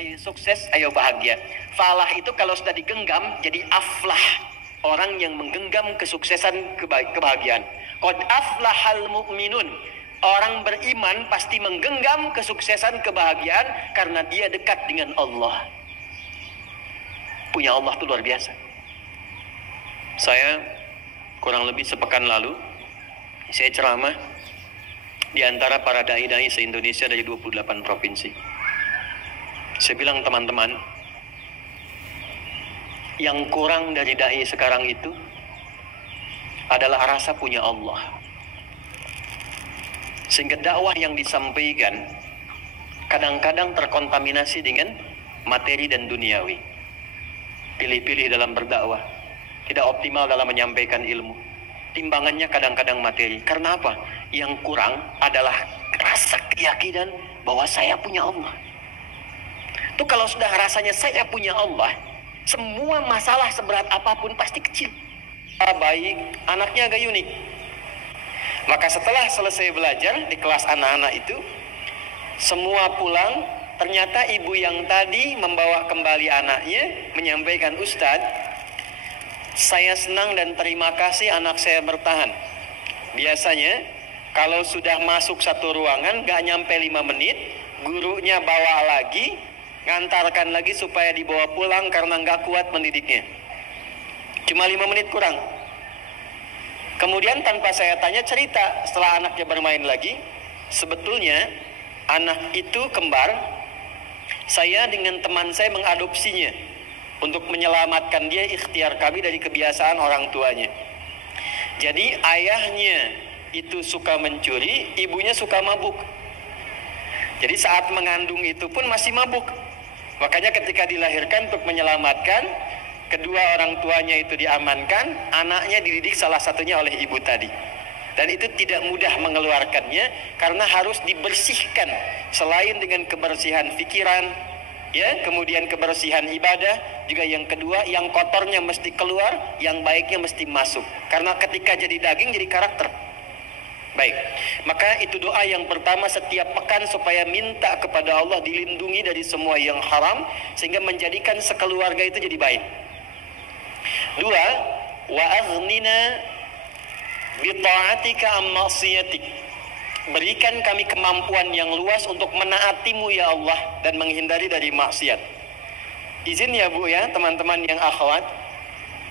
ayo sukses, ayo bahagia. Falah itu kalau sudah digenggam jadi aflah, orang yang menggenggam kesuksesan, kebahagiaan. Qad aflahal mu'minun, orang beriman pasti menggenggam kesuksesan, kebahagiaan karena dia dekat dengan Allah. Punya Allah itu luar biasa. Saya kurang lebih sepekan lalu saya ceramah di antara para dai-dai se-Indonesia dari 28 provinsi. Saya bilang, teman-teman, yang kurang dari dai sekarang itu adalah rasa punya Allah. Sehingga dakwah yang disampaikan kadang-kadang terkontaminasi dengan materi dan duniawi. Pilih-pilih dalam berdakwah, tidak optimal dalam menyampaikan ilmu. Timbangannya kadang-kadang materi. Karena apa? Yang kurang adalah rasa keyakinan bahwa saya punya Allah. Itu kalau sudah rasanya saya punya Allah, semua masalah seberat apapun pasti kecil. Baik, anaknya agak unik. Maka setelah selesai belajar di kelas anak-anak itu, semua pulang, ternyata ibu yang tadi membawa kembali anaknya menyampaikan, Ustadz, saya senang dan terima kasih anak saya bertahan. Biasanya kalau sudah masuk satu ruangan gak nyampe 5 menit, gurunya bawa lagi, ngantarkan lagi supaya dibawa pulang karena gak kuat mendidiknya. Cuma 5 menit kurang. Kemudian tanpa saya tanya cerita setelah anaknya bermain lagi, sebetulnya anak itu kembar. Saya dengan teman saya mengadopsinya untuk menyelamatkan dia, ikhtiar kami dari kebiasaan orang tuanya. Jadi ayahnya itu suka mencuri, ibunya suka mabuk. Jadi saat mengandung itu pun masih mabuk. Makanya ketika dilahirkan untuk menyelamatkan, kedua orang tuanya itu diamankan, anaknya dididik salah satunya oleh ibu tadi. Dan itu tidak mudah mengeluarkannya karena harus dibersihkan. Selain dengan kebersihan pikiran, ya, kemudian kebersihan ibadah, juga yang kedua, yang kotornya mesti keluar, yang baiknya mesti masuk. Karena ketika jadi daging jadi karakter. Baik, maka itu doa yang pertama setiap pekan supaya minta kepada Allah dilindungi dari semua yang haram sehingga menjadikan sekeluarga itu jadi baik. Dua, wa aghnina bi ta'atika am ma'siyatik. Berikan kami kemampuan yang luas untuk menaatimu ya Allah dan menghindari dari maksiat. Izin ya Bu ya, teman-teman yang akhwat,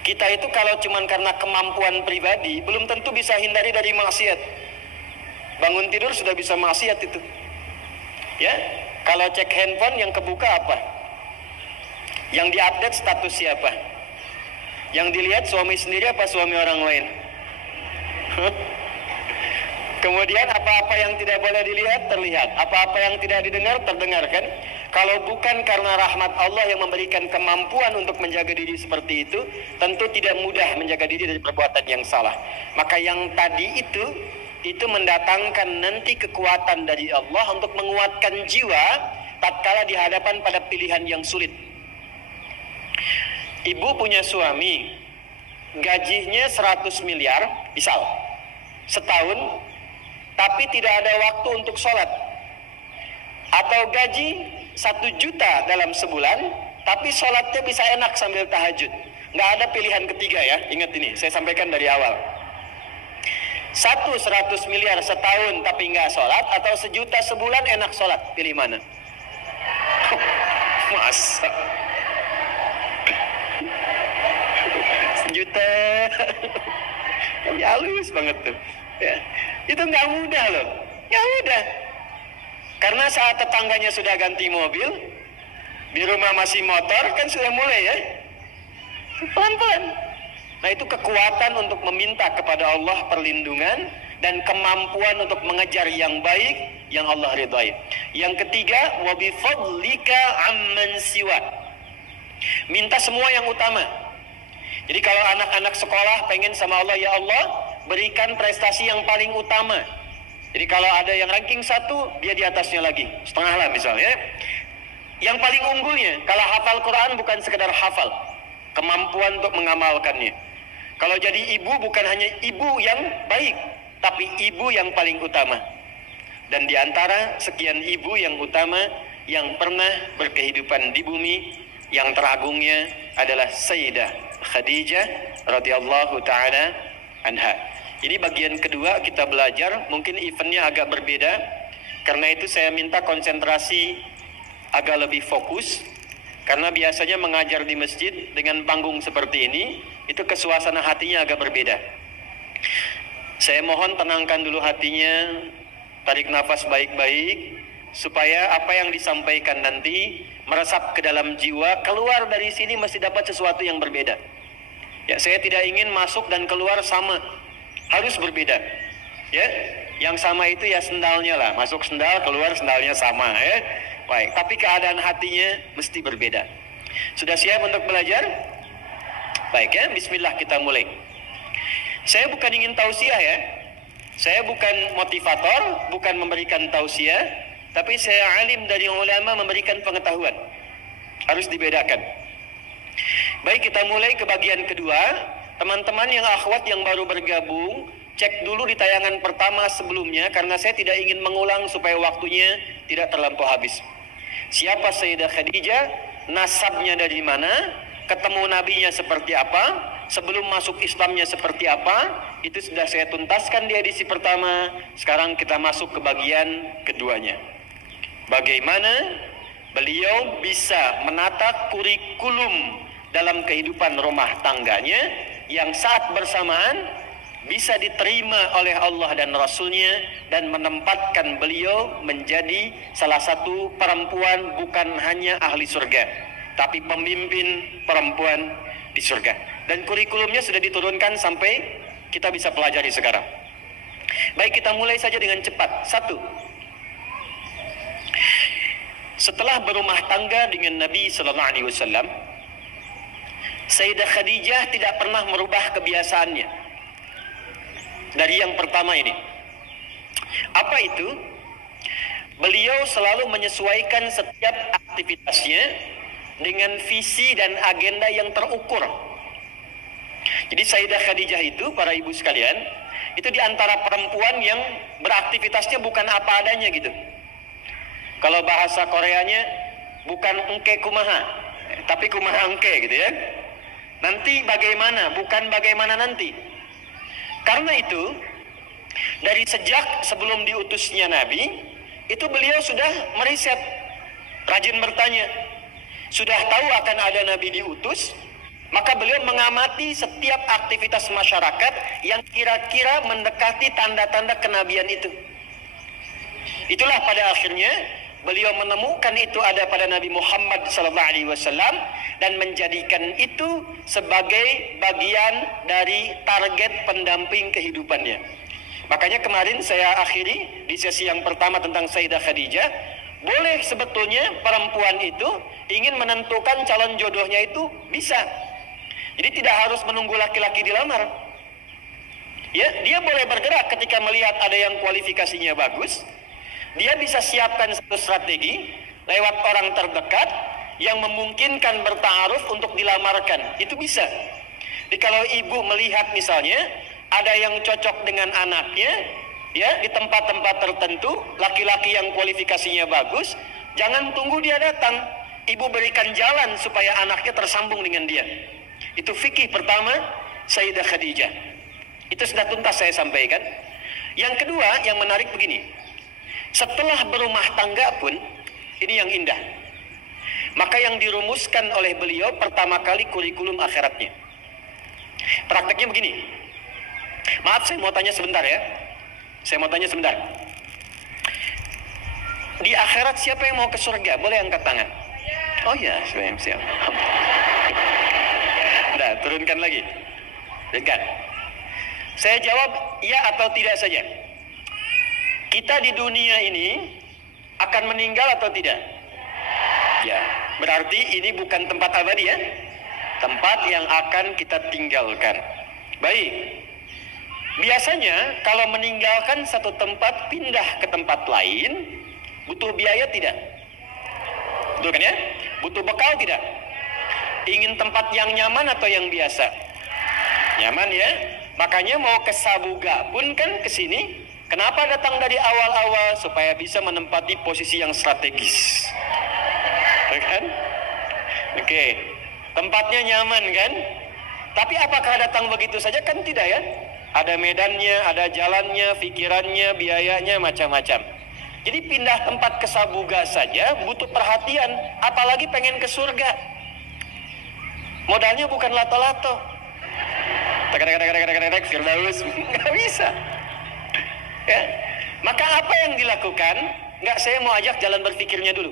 kita itu kalau cuman karena kemampuan pribadi belum tentu bisa hindari dari maksiat. Bangun tidur sudah bisa maksiat itu. Ya, kalau cek handphone yang kebuka apa? Yang diupdate status siapa? Yang dilihat suami sendiri apa suami orang lain? Kemudian apa-apa yang tidak boleh dilihat terlihat, apa-apa yang tidak didengar terdengarkan. Kalau bukan karena rahmat Allah yang memberikan kemampuan untuk menjaga diri seperti itu, tentu tidak mudah menjaga diri dari perbuatan yang salah. Maka yang tadi itu mendatangkan nanti kekuatan dari Allah untuk menguatkan jiwa tatkala di hadapan pada pilihan yang sulit. Ibu punya suami, gajinya 100 miliar, misal, setahun, tapi tidak ada waktu untuk sholat. Atau gaji 1 juta dalam sebulan, tapi sholatnya bisa enak sambil tahajud. Nggak ada pilihan ketiga ya, ingat ini, saya sampaikan dari awal. 100 miliar setahun tapi nggak sholat, atau 1 juta sebulan enak sholat, pilih mana? Masa 1 juta halus banget tuh ya. Itu nggak mudah loh, nggak mudah. Karena saat tetangganya sudah ganti mobil, di rumah masih motor, kan sudah mulai ya, pelan-pelan. Nah itu kekuatan untuk meminta kepada Allah perlindungan dan kemampuan untuk mengejar yang baik yang Allah ridhai. Yang ketiga, wa bi fadlika amman siwa. Minta semua yang utama. Jadi kalau anak-anak sekolah pengen sama Allah, ya Allah berikan prestasi yang paling utama. Jadi kalau ada yang ranking 1, dia di atasnya lagi, setengah lah misalnya. Yang paling unggulnya, kalau hafal Quran bukan sekedar hafal, kemampuan untuk mengamalkannya. Kalau jadi ibu bukan hanya ibu yang baik, tapi ibu yang paling utama. Dan di antara sekian ibu yang utama, yang pernah berkehidupan di bumi, yang teragungnya adalah Sayyidah Khadijah radhiyallahu taala anha. Ini bagian kedua kita belajar, mungkin eventnya agak berbeda. Karena itu saya minta konsentrasi agak lebih fokus. Karena biasanya mengajar di masjid dengan panggung seperti ini, itu kesuasana hatinya agak berbeda. Saya mohon tenangkan dulu hatinya, tarik nafas baik-baik, supaya apa yang disampaikan nanti meresap ke dalam jiwa, keluar dari sini mesti dapat sesuatu yang berbeda. Ya, saya tidak ingin masuk dan keluar sama. Harus berbeda, ya. Yang sama itu ya sendalnya lah, masuk sendal, keluar sendalnya sama, ya. Baik, tapi keadaan hatinya mesti berbeda. Sudah siap untuk belajar? Baik ya, bismillah kita mulai. Saya bukan ingin tausiah ya. Saya bukan motivator, bukan memberikan tausiah, tapi saya alim dari ulama memberikan pengetahuan. Harus dibedakan. Baik, kita mulai ke bagian kedua. Teman-teman yang akhwat yang baru bergabung, cek dulu di tayangan pertama sebelumnya, karena saya tidak ingin mengulang supaya waktunya tidak terlampau habis. Siapa Sayyidah Khadijah, nasabnya dari mana, ketemu nabinya seperti apa, sebelum masuk Islamnya seperti apa, itu sudah saya tuntaskan di edisi pertama. Sekarang kita masuk ke bagian keduanya. Bagaimana beliau bisa menata kurikulum dalam kehidupan rumah tangganya yang saat bersamaan bisa diterima oleh Allah dan Rasulnya, dan menempatkan beliau menjadi salah satu perempuan bukan hanya ahli surga, tapi pemimpin perempuan di surga. Dan kurikulumnya sudah diturunkan sampai kita bisa pelajari sekarang. Baik, kita mulai saja dengan cepat. 1. Setelah berumah tangga dengan Nabi Sallallahu Alaihi Wasallam, Sayyidah Khadijah tidak pernah merubah kebiasaannya. Dari yang pertama ini, apa itu? Beliau selalu menyesuaikan setiap aktivitasnya dengan visi dan agenda yang terukur. Jadi Sayyidah Khadijah itu, para ibu sekalian, itu di antara perempuan yang beraktivitasnya bukan apa adanya gitu. Kalau bahasa Koreanya bukan engke kumaha, tapi kumaha engke gitu ya. Nanti bagaimana, bukan bagaimana nanti. Karena itu, dari sejak sebelum diutusnya Nabi, itu beliau sudah meriset, rajin bertanya. Sudah tahu akan ada Nabi diutus, maka beliau mengamati setiap aktivitas masyarakat yang kira-kira mendekati tanda-tanda kenabian itu. Itulah pada akhirnya beliau menemukan itu ada pada Nabi Muhammad SAW dan menjadikan itu sebagai bagian dari target pendamping kehidupannya. Makanya kemarin saya akhiri di sesi yang pertama tentang Sayyidah Khadijah, boleh sebetulnya perempuan itu ingin menentukan calon jodohnya itu bisa. Jadi tidak harus menunggu laki-laki dilamar. Ya, dia boleh bergerak ketika melihat ada yang kualifikasinya bagus. Dia bisa siapkan satu strategi lewat orang terdekat yang memungkinkan bertaaruf untuk dilamarkan. Itu bisa. Jadi kalau ibu melihat misalnya ada yang cocok dengan anaknya, ya, di tempat-tempat tertentu, laki-laki yang kualifikasinya bagus, jangan tunggu dia datang. Ibu berikan jalan supaya anaknya tersambung dengan dia. Itu fikih pertama Sayyidah Khadijah. Itu sudah tuntas saya sampaikan. Yang kedua, yang menarik begini. Setelah berumah tangga pun, ini yang indah. Maka yang dirumuskan oleh beliau pertama kali kurikulum akhiratnya. Prakteknya begini. Maaf, saya mau tanya sebentar ya. Saya mau tanya sebentar. Di akhirat siapa yang mau ke surga? Boleh angkat tangan. Oh ya, siap. Udah, turunkan lagi. Turunkan. Saya jawab ya atau tidak saja. Kita di dunia ini akan meninggal atau tidak? Ya, berarti ini bukan tempat abadi ya. Tempat yang akan kita tinggalkan. Baik. Biasanya kalau meninggalkan satu tempat pindah ke tempat lain, butuh biaya tidak? Betul kan ya? Butuh bekal tidak? Ingin tempat yang nyaman atau yang biasa? Nyaman ya. Makanya mau ke Sabuga pun kan ke sini. Kenapa datang dari awal-awal? Supaya bisa menempati posisi yang strategis. Oke, tempatnya nyaman kan? Tapi apakah datang begitu saja? Kan tidak ya. Ada medannya, ada jalannya, pikirannya, biayanya, macam-macam. Jadi pindah tempat ke Sabuga saja butuh perhatian, apalagi pengen ke surga. Modalnya bukan lato-lato. Firdaus, nggak bisa. Ya. Maka apa yang dilakukan? Nggak, saya mau ajak jalan berpikirnya dulu.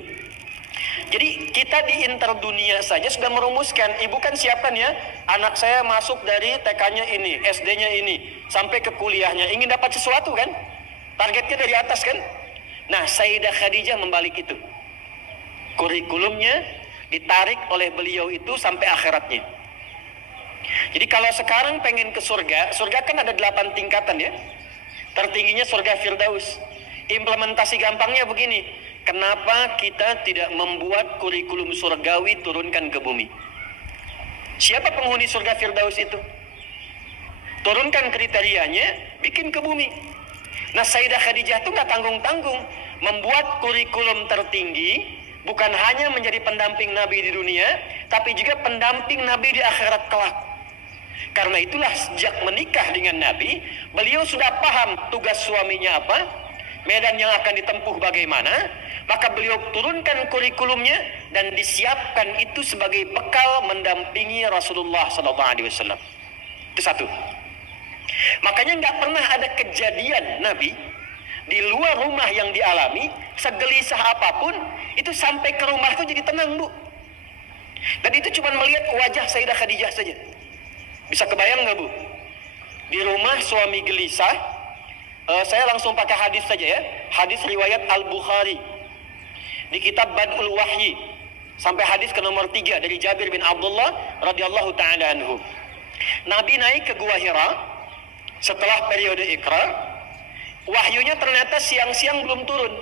Jadi kita di interdunia saja sudah merumuskan, ibu kan siapkan ya, anak saya masuk dari TK-nya ini, SD-nya ini, sampai ke kuliahnya, ingin dapat sesuatu kan? Targetnya dari atas kan? Nah, Sayyidah Khadijah membalik itu. Kurikulumnya ditarik oleh beliau itu sampai akhiratnya. Jadi kalau sekarang pengen ke surga, surga kan ada 8 tingkatan ya. Tertingginya surga Firdaus. Implementasi gampangnya begini, kenapa kita tidak membuat kurikulum surgawi turunkan ke bumi? Siapa penghuni surga Firdaus itu? Turunkan kriterianya, bikin ke bumi. Nah, Sayyidah Khadijah itu nggak tanggung-tanggung membuat kurikulum tertinggi, bukan hanya menjadi pendamping Nabi di dunia, tapi juga pendamping Nabi di akhirat kelak. Karena itulah sejak menikah dengan Nabi, beliau sudah paham tugas suaminya apa, medan yang akan ditempuh bagaimana, maka beliau turunkan kurikulumnya dan disiapkan itu sebagai bekal mendampingi Rasulullah SAW. Itu satu. Makanya nggak pernah ada kejadian Nabi di luar rumah yang dialami, segelisah apapun, itu sampai ke rumah itu jadi tenang, Bu. Dan itu cuma melihat wajah Sayyidah Khadijah saja. Bisa kebayang nggak, Bu? Di rumah suami gelisah, saya langsung pakai hadis saja ya. Hadis riwayat Al-Bukhari di kitab Bad'ul Wahyi, sampai hadis ke nomor 3 dari Jabir bin Abdullah radhiyallahu taala anhu. Nabi naik ke Gua Hira setelah periode Iqra. Wahyunya ternyata siang-siang belum turun.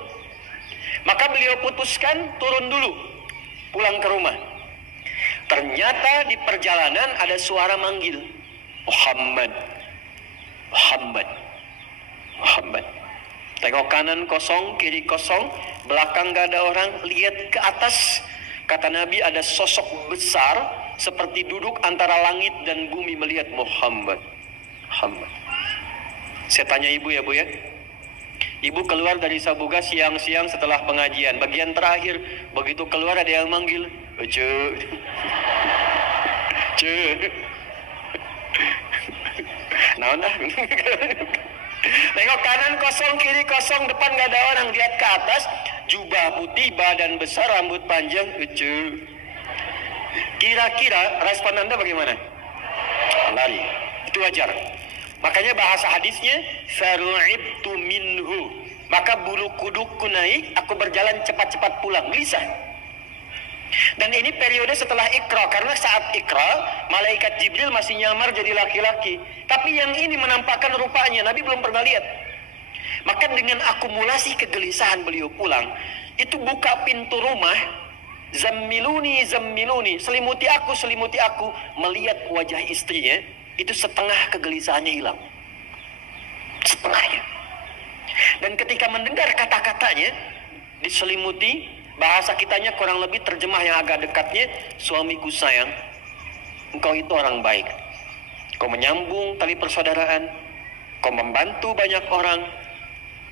Maka beliau putuskan turun dulu, pulang ke rumah. Ternyata di perjalanan ada suara manggil, Muhammad, Muhammad, Muhammad. Tengok kanan kosong, kiri kosong, belakang gak ada orang. Lihat ke atas, kata Nabi ada sosok besar seperti duduk antara langit dan bumi melihat Muhammad, Muhammad. Saya tanya ibu ya, Bu ya. Ibu keluar dari Sabuga siang-siang setelah pengajian, bagian terakhir, begitu keluar ada yang manggil, Ce, Ce, naon dah. Tengok kanan kosong, kiri kosong, depan gak ada orang. Lihat ke atas, jubah putih, badan besar, rambut panjang, Ce. Kira-kira respon Anda bagaimana? Lari. Itu wajar. Makanya bahasa hadisnya faru'ibtu minhu, maka bulu kudukku naik, aku berjalan cepat-cepat pulang, gelisah. Dan ini periode setelah Iqra, karena saat Iqra malaikat Jibril masih nyamar jadi laki-laki, tapi yang ini menampakkan rupanya Nabi belum pernah lihat. Maka dengan akumulasi kegelisahan beliau pulang, itu buka pintu rumah, zammiluni zammiluni, selimuti aku, melihat wajah istrinya. Itu setengah kegelisahannya hilang, setengahnya. Dan ketika mendengar kata-katanya diselimuti, bahasa kitanya kurang lebih terjemah yang agak dekatnya, suamiku sayang, engkau itu orang baik, kau menyambung tali persaudaraan, kau membantu banyak orang,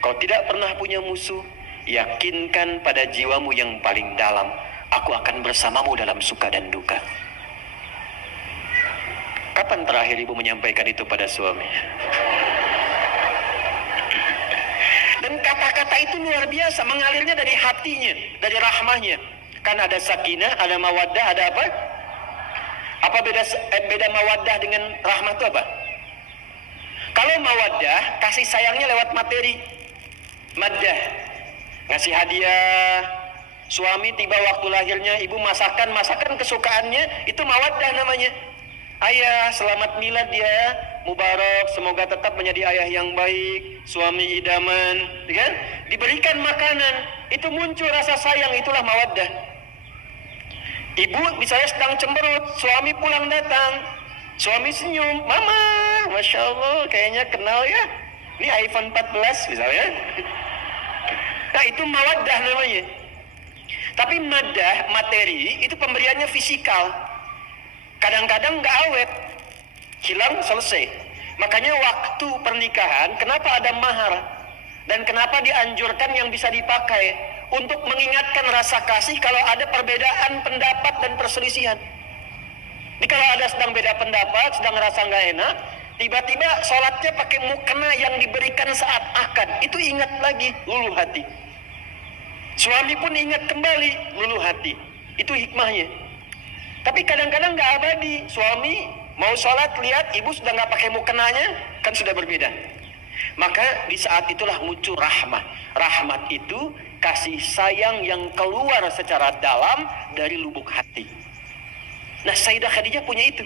kau tidak pernah punya musuh, yakinkan pada jiwamu yang paling dalam, aku akan bersamamu dalam suka dan duka. Kapan terakhir ibu menyampaikan itu pada suami? Dan kata-kata itu luar biasa, mengalirnya dari hatinya, dari rahmahnya. Kan ada sakinah, ada mawaddah, ada apa? Apa beda mawaddah dengan rahmah itu apa? Kalau mawaddah, kasih sayangnya lewat materi. Maddah, ngasih hadiah. Suami tiba waktu lahirnya, ibu masakan kesukaannya, itu mawaddah namanya. Ayah, selamat milad ya, mubarak, semoga tetap menjadi ayah yang baik, suami idaman, kan? Diberikan makanan, itu muncul rasa sayang, itulah mawaddah. Ibu misalnya sedang cemberut, suami pulang datang, suami senyum, mama, masya Allah, kayaknya kenal ya, ini iPhone 14 misalnya. Nah itu mawaddah namanya. Tapi madah, materi, itu pemberiannya fisikal. Kadang-kadang nggak awet, hilang selesai. Makanya waktu pernikahan, kenapa ada mahar? Dan kenapa dianjurkan yang bisa dipakai? Untuk mengingatkan rasa kasih kalau ada perbedaan pendapat dan perselisihan. Jadi kalau ada sedang beda pendapat, sedang rasa nggak enak, tiba-tiba sholatnya pakai mukena yang diberikan saat akad, itu ingat lagi, luluh hati. Suami pun ingat kembali, luluh hati. Itu hikmahnya. Tapi kadang-kadang nggak abadi. Suami mau sholat, lihat ibu sudah nggak pakai mukenanya, kan sudah berbeda. Maka di saat itulah muncul rahmah. Rahmat itu kasih sayang yang keluar secara dalam dari lubuk hati. Nah, Sayyidah Khadijah punya itu.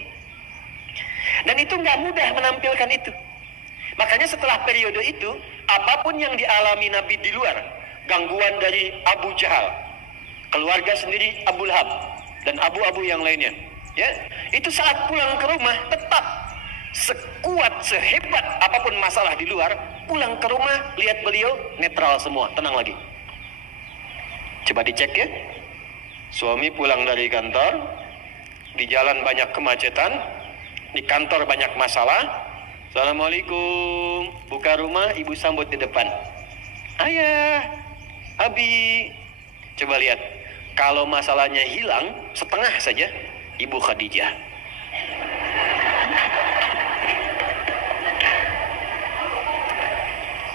Dan itu nggak mudah menampilkan itu. Makanya setelah periode itu, apapun yang dialami Nabi di luar, gangguan dari Abu Jahal, keluarga sendiri Abu Lahab, dan abu-abu yang lainnya, ya, itu saat pulang ke rumah tetap sekuat, sehebat apapun masalah di luar, pulang ke rumah lihat beliau netral semua, tenang lagi. Coba dicek ya, suami pulang dari kantor, di jalan banyak kemacetan, di kantor banyak masalah. Assalamualaikum, buka rumah, ibu sambut di depan. Ayah, Abi, coba lihat, kalau masalahnya hilang setengah saja, Ibu Khadijah.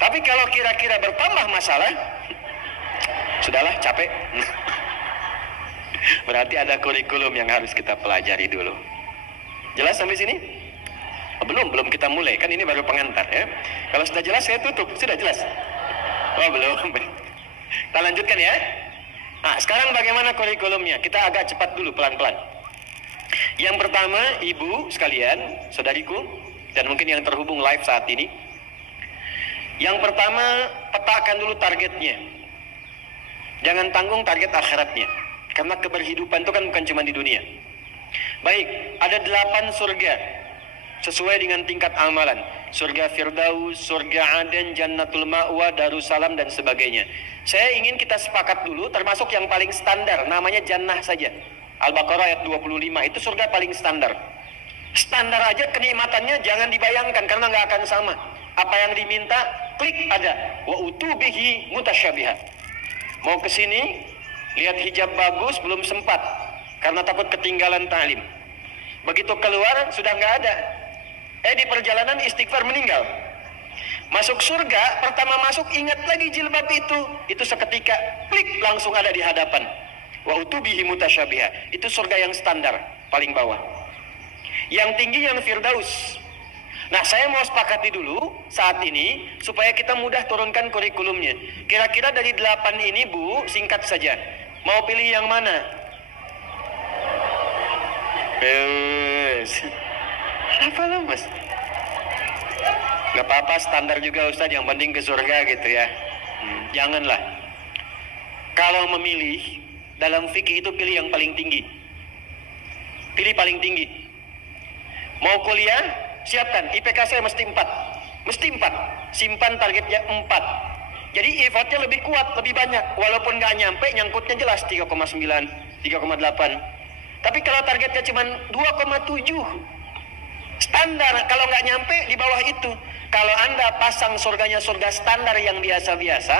Tapi kalau kira-kira bertambah masalah, sudahlah, capek. Berarti ada kurikulum yang harus kita pelajari dulu. Jelas sampai sini? Oh, belum kita mulai, kan ini baru pengantar ya. Kalau sudah jelas saya tutup, sudah jelas? Oh belum. Kita lanjutkan ya. Nah, sekarang bagaimana kurikulumnya? Kita agak cepat dulu, pelan-pelan. Yang pertama, ibu sekalian, saudariku, dan mungkin yang terhubung live saat ini. Yang pertama, petakan dulu targetnya. Jangan tanggung target akhiratnya. Karena keberhidupan itu kan bukan cuma di dunia. Baik, ada 8 surga sesuai dengan tingkat amalan. Surga Firdaus, surga Aden, Jannatul Ma'wa, Darussalam, dan sebagainya. Saya ingin kita sepakat dulu, termasuk yang paling standar, namanya Jannah saja. Al-Baqarah ayat 25, itu surga paling standar. Standar aja kenikmatannya jangan dibayangkan, karena nggak akan sama. Apa yang diminta, klik ada. Wa utubihi mutasyabihat. Mau kesini, lihat hijab bagus, belum sempat, karena takut ketinggalan ta'lim. Begitu keluar, sudah nggak ada. Di perjalanan istighfar meninggal. Masuk surga, pertama masuk ingat lagi jilbab itu. Itu seketika, klik langsung ada di hadapan. Wa utubihi mutasyabiha. Itu surga yang standar, paling bawah. Yang tinggi yang Firdaus. Nah, saya mau sepakati dulu saat ini supaya kita mudah turunkan kurikulumnya. Kira-kira dari 8 ini, Bu, singkat saja. Mau pilih yang mana? Apa lah mas? Gak apa-apa, standar juga Ustaz, yang penting ke surga gitu ya. Janganlah. Kalau memilih, dalam fikih itu pilih yang paling tinggi. Pilih paling tinggi. Mau kuliah, siapkan, IPK saya mesti 4. Mesti 4. Simpan targetnya 4. Jadi effortnya lebih kuat, lebih banyak. Walaupun gak nyampe, nyangkutnya jelas 3,9, 3,8. Tapi kalau targetnya cuma 2,7, standar, kalau nggak nyampe di bawah itu. Kalau Anda pasang surganya surga standar yang biasa-biasa,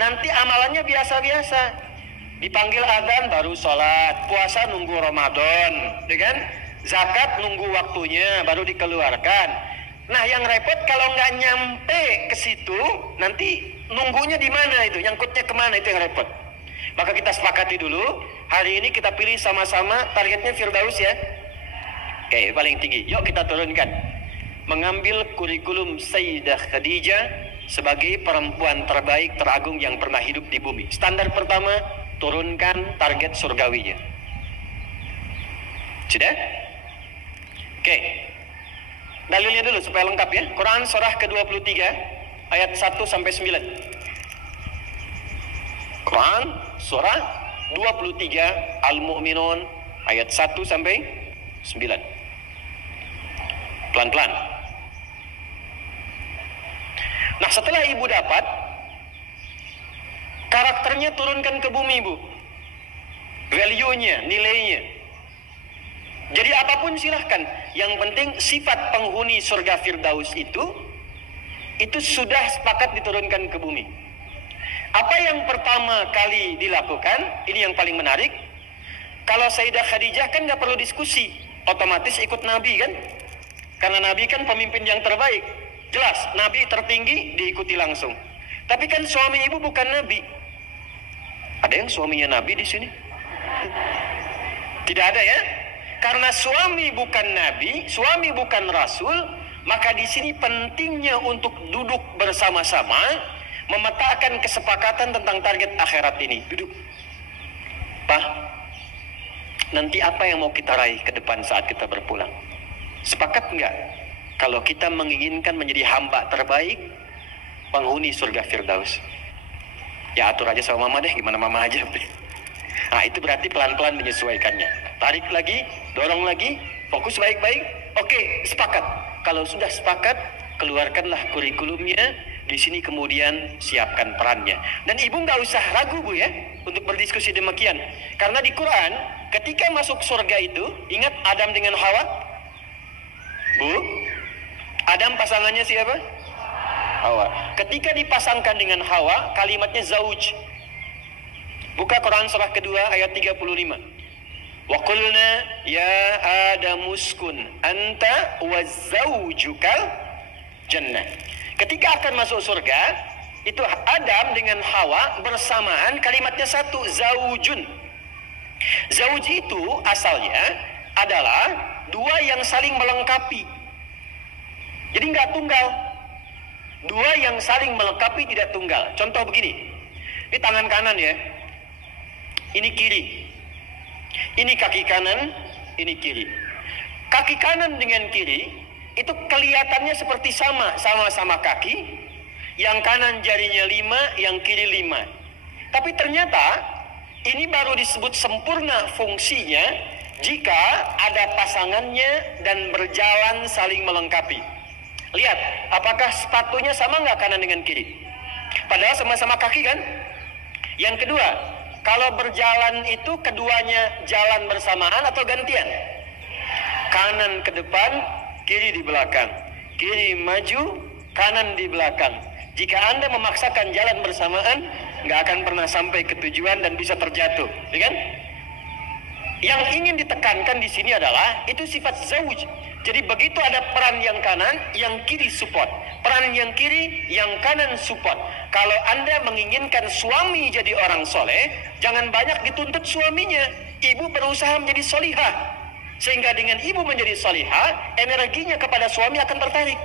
nanti amalannya biasa-biasa. Dipanggil adzan baru sholat, puasa nunggu Ramadan, ya kan? Zakat nunggu waktunya baru dikeluarkan. Nah, yang repot kalau nggak nyampe ke situ, nanti nunggunya di mana itu, nyangkutnya kemana, itu yang repot. Maka kita sepakati dulu, hari ini kita pilih sama-sama targetnya Firdaus ya. Oke, paling tinggi. Yuk kita turunkan. Mengambil kurikulum Sayyidah Khadijah sebagai perempuan terbaik, teragung yang pernah hidup di bumi. Standar pertama, turunkan target surgawinya. Sudah? Oke. Dalilnya dulu supaya lengkap ya. Quran surah ke-23 ayat 1 sampai 9. Quran surah 23 Al-Mu'minun ayat 1 sampai 9. Pelan-pelan. Nah, setelah ibu dapat, karakternya turunkan ke bumi, Bu. value-nya, nilainya. Jadi apapun silahkan. Yang penting sifat penghuni surga Firdaus itu sudah sepakat diturunkan ke bumi. Apa yang pertama kali dilakukan, ini yang paling menarik. Kalau Sayyidah Khadijah kan nggak perlu diskusi, otomatis ikut Nabi kan? Karena Nabi kan pemimpin yang terbaik. Jelas, Nabi tertinggi diikuti langsung. Tapi kan suami ibu bukan Nabi. Ada yang suaminya Nabi di sini? Tidak ada ya? Karena suami bukan Nabi, suami bukan Rasul, maka di sini pentingnya untuk duduk bersama-sama, memetakan kesepakatan tentang target akhirat ini. Duduk. Pak, nanti apa yang mau kita raih ke depan saat kita berpulang? Sepakat enggak? Kalau kita menginginkan menjadi hamba terbaik, penghuni surga Firdaus. Ya atur aja sama mama deh, gimana mama aja. Nah itu berarti pelan-pelan menyesuaikannya. Tarik lagi, dorong lagi, fokus baik-baik. Oke, sepakat. Kalau sudah sepakat, keluarkanlah kurikulumnya. Di sini kemudian siapkan perannya. Dan ibu nggak usah ragu bu ya untuk berdiskusi demikian. Karena di Quran, ketika masuk surga itu, ingat Adam dengan Hawa? Bu, Adam pasangannya siapa? Hawa. Ketika dipasangkan dengan Hawa, kalimatnya zauj. Buka Quran surah kedua ayat 35. Wa qulna ya Adamu uskun anta wa zaujukal jannah. Ketika akan masuk surga, itu Adam dengan Hawa bersamaan, kalimatnya satu, zaujun. Zauj itu asalnya adalah dua yang saling melengkapi. Jadi nggak tunggal. Dua yang saling melengkapi, tidak tunggal. Contoh begini, ini tangan kanan ya, ini kiri, ini kaki kanan, ini kiri. Kaki kanan dengan kiri itu kelihatannya seperti sama-sama kaki. Yang kanan jarinya 5, yang kiri 5. Tapi ternyata ini baru disebut sempurna fungsinya jika ada pasangannya dan berjalan saling melengkapi. Lihat, apakah sepatunya sama nggak kanan dengan kiri? Padahal sama-sama kaki kan? Yang kedua, kalau berjalan itu keduanya jalan bersamaan atau gantian? Kanan ke depan, kiri di belakang. Kiri maju, kanan di belakang. Jika Anda memaksakan jalan bersamaan, nggak akan pernah sampai ke tujuan dan bisa terjatuh, ya kan? Yang ingin ditekankan di sini adalah itu sifat zauj. Jadi begitu ada peran yang kanan, yang kiri support. Peran yang kiri, yang kanan support. Kalau Anda menginginkan suami jadi orang soleh, jangan banyak dituntut suaminya. Ibu berusaha menjadi solihah. Sehingga dengan ibu menjadi solihah, energinya kepada suami akan tertarik.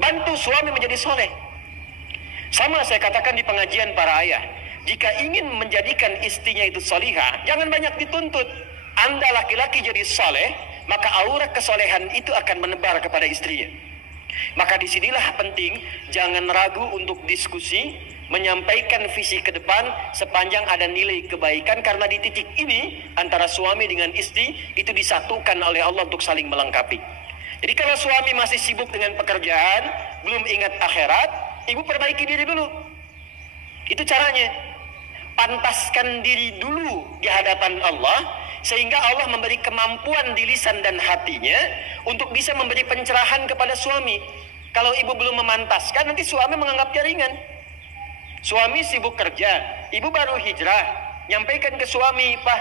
Bantu suami menjadi soleh. Sama saya katakan di pengajian para ayah. Jika ingin menjadikan istrinya itu solihah, jangan banyak dituntut. Anda laki-laki jadi soleh, maka aura kesolehan itu akan menebar kepada istrinya. Maka disinilah penting, jangan ragu untuk diskusi, menyampaikan visi ke depan sepanjang ada nilai kebaikan. Karena di titik ini antara suami dengan istri itu disatukan oleh Allah untuk saling melengkapi. Jadi kalau suami masih sibuk dengan pekerjaan, belum ingat akhirat, ibu perbaiki diri dulu. Itu caranya. Pantaskan diri dulu di hadapan Allah, sehingga Allah memberi kemampuan di lisan dan hatinya untuk bisa memberi pencerahan kepada suami. Kalau ibu belum memantaskan, nanti suami menganggapnya ringan. Suami sibuk kerja, ibu baru hijrah, nyampaikan ke suami, "Pak,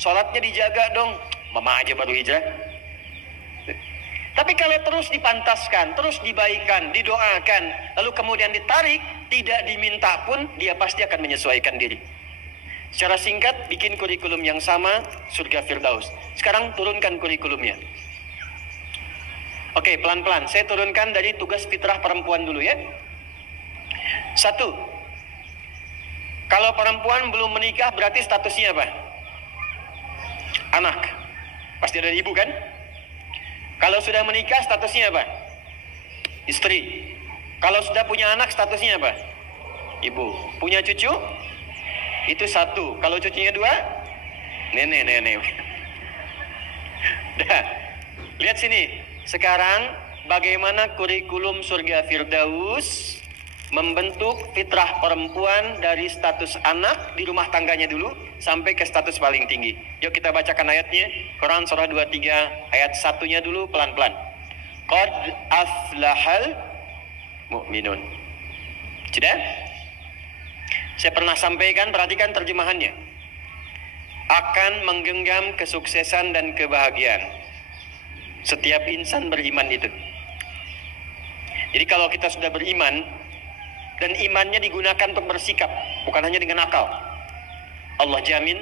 sholatnya dijaga dong." Mama aja baru hijrah. Tapi kalau terus dipantaskan, terus dibaikan, didoakan, lalu kemudian ditarik, tidak diminta pun, dia pasti akan menyesuaikan diri. Secara singkat, bikin kurikulum yang sama, surga Firdaus. Sekarang turunkan kurikulumnya. Oke, pelan-pelan. Saya turunkan dari tugas fitrah perempuan dulu ya. 1. Kalau perempuan belum menikah, berarti statusnya apa? Anak. Pasti ada ibu kan? Kalau sudah menikah, statusnya apa? Istri. Kalau sudah punya anak, statusnya apa? Ibu. Punya cucu? Itu 1. Kalau cucunya 2? Nenek. Dah. Lihat sini. Sekarang bagaimana kurikulum surga Firdaus membentuk fitrah perempuan dari status anak di rumah tangganya dulu. sampai ke status paling tinggi. Yuk kita bacakan ayatnya. Quran surah 23 ayat 1-nya dulu pelan-pelan. Qad aflahal mu'minun. Sudah? Saya pernah sampaikan, perhatikan terjemahannya. Akan menggenggam kesuksesan dan kebahagiaan setiap insan beriman itu. Jadi kalau kita sudah beriman dan imannya digunakan untuk bersikap, bukan hanya dengan akal, Allah jamin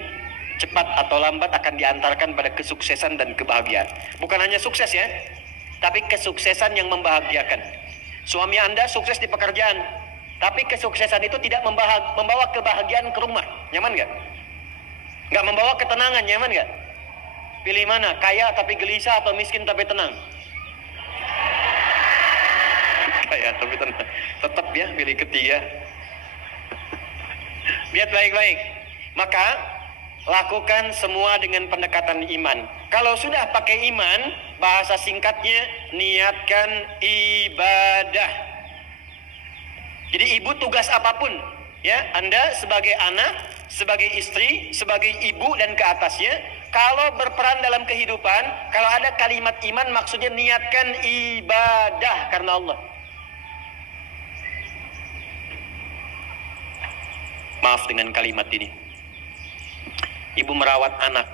cepat atau lambat akan diantarkan pada kesuksesan dan kebahagiaan. Bukan hanya sukses ya, tapi kesuksesan yang membahagiakan. Suami Anda sukses di pekerjaan, tapi kesuksesan itu tidak membawa kebahagiaan ke rumah. Nyaman nggak? Nggak membawa ketenangan, nyaman nggak? Pilih mana? Kaya tapi gelisah atau miskin tapi tenang? Kaya tapi tenang. Tetap ya pilih ketiga. Lihat baik-baik. Maka lakukan semua dengan pendekatan iman. Kalau sudah pakai iman, bahasa singkatnya niatkan ibadah. Jadi ibu tugas apapun, ya, Anda sebagai anak, sebagai istri, sebagai ibu dan ke atasnya, kalau berperan dalam kehidupan, kalau ada kalimat iman maksudnya niatkan ibadah karena Allah. Maaf dengan kalimat ini. Ibu merawat anak,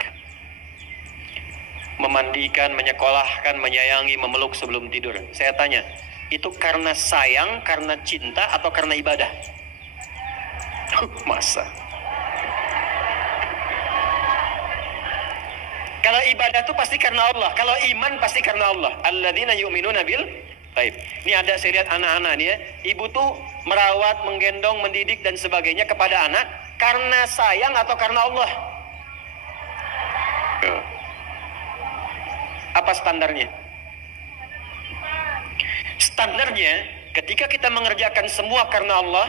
memandikan, menyekolahkan, menyayangi, memeluk sebelum tidur. Saya tanya, itu karena sayang, karena cinta, atau karena ibadah? Masa? Kalau ibadah itu pasti karena Allah. Kalau iman pasti karena Allah. Alladzina yu'minuna bil ghaib. Ini ada saya lihat anak-anak nih ya. Ibu tuh merawat, menggendong, mendidik dan sebagainya kepada anak karena sayang atau karena Allah? Apa standarnya? Standarnya ketika kita mengerjakan semua karena Allah,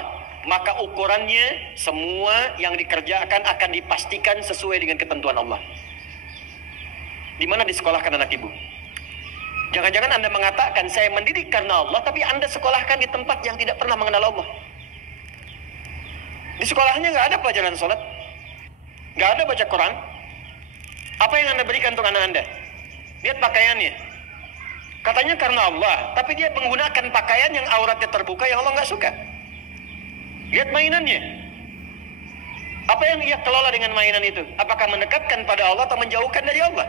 maka ukurannya semua yang dikerjakan akan dipastikan sesuai dengan ketentuan Allah. Di mana disekolahkan anak ibu? Jangan-jangan Anda mengatakan saya mendidik karena Allah, tapi Anda sekolahkan di tempat yang tidak pernah mengenal Allah. Di sekolahnya nggak ada pelajaran sholat, nggak ada baca Quran. Apa yang Anda berikan untuk anak Anda? Lihat pakaiannya. Katanya karena Allah, tapi dia menggunakan pakaian yang auratnya terbuka yang Allah nggak suka. Lihat mainannya. Apa yang ia kelola dengan mainan itu? Apakah mendekatkan pada Allah atau menjauhkan dari Allah?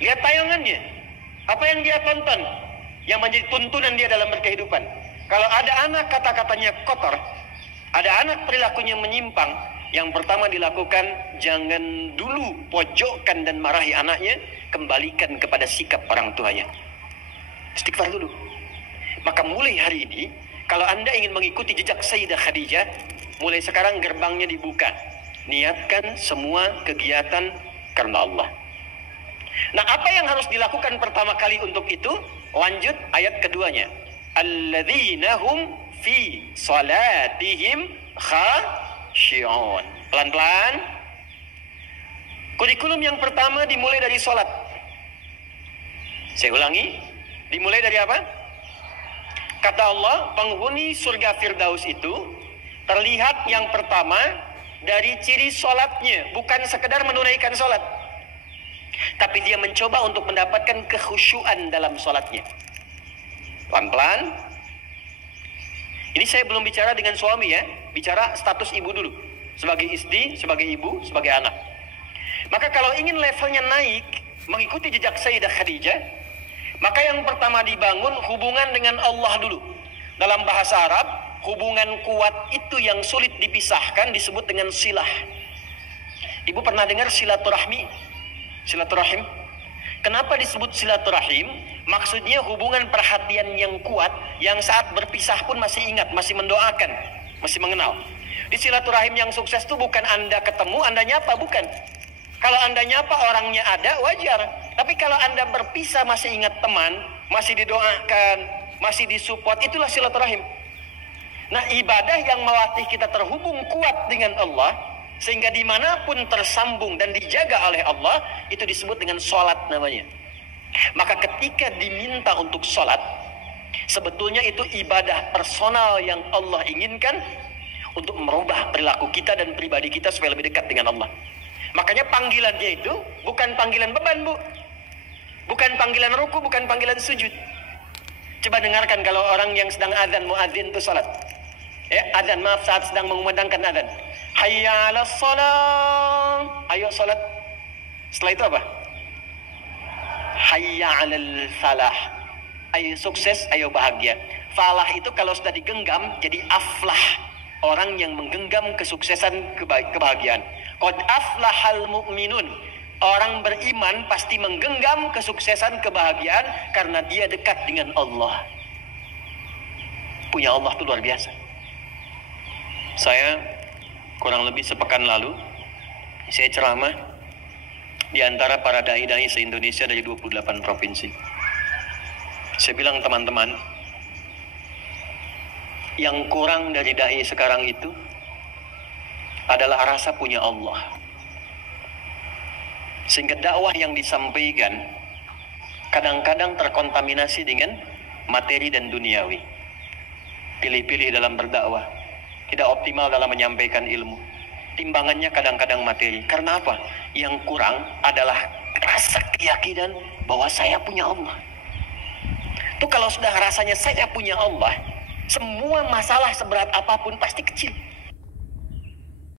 Lihat tayangannya. Apa yang dia tonton yang menjadi tuntunan dia dalam berkehidupan? Kalau ada anak kata-katanya kotor, ada anak perilakunya menyimpang, yang pertama dilakukan, jangan dulu pojokkan dan marahi anaknya, kembalikan kepada sikap orang tuanya. Istighfar dulu. Maka mulai hari ini, kalau Anda ingin mengikuti jejak Sayyidah Khadijah, mulai sekarang gerbangnya dibuka. Niatkan semua kegiatan karena Allah. Nah, apa yang harus dilakukan pertama kali untuk itu? Lanjut ayat keduanya. Alladzina hum fi salatihim khashi'un. Pelan-pelan. Kurikulum yang pertama dimulai dari salat. Saya ulangi, dimulai dari apa? Kata Allah, penghuni surga Firdaus itu terlihat yang pertama dari ciri salatnya, bukan sekedar menunaikan salat, tapi dia mencoba untuk mendapatkan kekhusyuan dalam salatnya. Pelan-pelan. Ini saya belum bicara dengan suami ya, bicara status ibu dulu. Sebagai istri, sebagai ibu, sebagai anak. Maka kalau ingin levelnya naik, mengikuti jejak Sayyidah Khadijah, maka yang pertama dibangun hubungan dengan Allah dulu. Dalam bahasa Arab, hubungan kuat itu yang sulit dipisahkan disebut dengan silah. Ibu pernah dengar silaturahmi? Silaturahim. Kenapa disebut silaturahim? Maksudnya hubungan perhatian yang kuat, yang saat berpisah pun masih ingat, masih mendoakan, masih mengenal. Di silaturahim yang sukses itu bukan Anda ketemu, Anda nyapa, bukan. Kalau Anda nyapa orangnya ada, wajar. Tapi kalau Anda berpisah masih ingat teman, masih didoakan, masih disupport, itulah silaturahim. Nah, ibadah yang melatih kita terhubung kuat dengan Allah, sehingga dimanapun tersambung dan dijaga oleh Allah, itu disebut dengan sholat namanya. Maka ketika diminta untuk sholat, sebetulnya itu ibadah personal yang Allah inginkan untuk merubah perilaku kita dan pribadi kita supaya lebih dekat dengan Allah. Makanya panggilannya itu bukan panggilan beban, Bu. Bukan panggilan ruku, bukan panggilan sujud. Coba dengarkan kalau orang yang sedang azan, muadzin itu salat. Ya, azan, maaf, saat sedang mengumandangkan azan. Hayya 'alas shalah. Ayo salat. Setelah itu apa? Hayya 'alal falah. Ayo sukses, ayo bahagia. Falah itu kalau sudah digenggam jadi aflah. Orang yang menggenggam kesuksesan, kebahagiaan. Qad aflahal mu'minun. Orang beriman pasti menggenggam kesuksesan, kebahagiaan karena dia dekat dengan Allah. Punya Allah itu luar biasa. Saya kurang lebih sepekan lalu, saya ceramah di antara para dai-dai se-Indonesia dari 28 provinsi. Saya bilang, teman-teman, yang kurang dari dai sekarang itu adalah rasa punya Allah. Sehingga dakwah yang disampaikan kadang-kadang terkontaminasi dengan materi dan duniawi. Pilih-pilih dalam berdakwah, tidak optimal dalam menyampaikan ilmu. Timbangannya kadang-kadang materi. Karena apa? Yang kurang adalah rasa keyakinan bahwa saya punya Allah. Itu kalau sudah rasanya saya punya Allah, semua masalah seberat apapun pasti kecil.